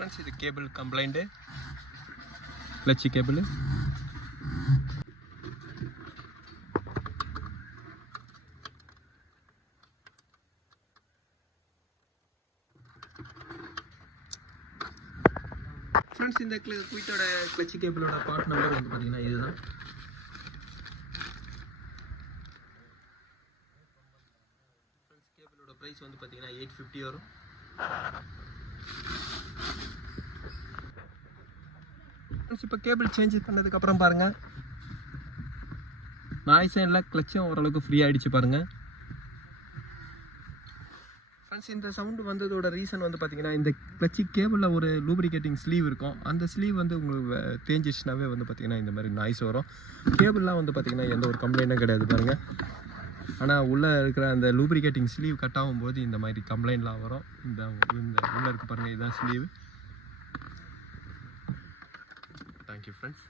Friends, this cable complaint, clutch cable. Friends, in the clutch cable part number வந்து பாத்தீங்கன்னா இதுதான். Friends, cable price வந்து பாத்தீங்கன்னா 850 வரும். Friends, இப்போ கேபிள் சேஞ்ச் பண்ணதுக்கு அப்புறம் பாருங்க நாய்ஸும் இல்லை கிளச்சும் ஓரளவுக்கு ஃப்ரீ ஆகிடுச்சு பாருங்கள். ஃப்ரெண்ட்ஸ், இந்த சவுண்டு வந்ததோட ரீசன் வந்து பார்த்தீங்கன்னா இந்த கிளச்சி கேபிளில் ஒரு லூப்ரிகேட்டிங் ஸ்லீவ் இருக்கும். அந்த ஸ்லீவ் வந்து உங்களுக்கு தேஞ்சிச்சுனாவே வந்து பார்த்தீங்கன்னா இந்த மாதிரி நாய்ஸ் வரும். கேபிள்லாம் வந்து பார்த்தீங்கன்னா எந்த ஒரு கம்ப்ளைண்ட்டும் கிடையாது பாருங்கள். ஆனால் உள்ளே இருக்கிற அந்த லூப்ரிகேட்டிங் ஸ்லீவ் கட் ஆகும்போது இந்த மாதிரி கம்ப்ளைண்ட்லாம் வரும். இந்த உள்ளே இருக்க பாருங்கள், இதுதான் ஸ்லீவ். Thank you friends.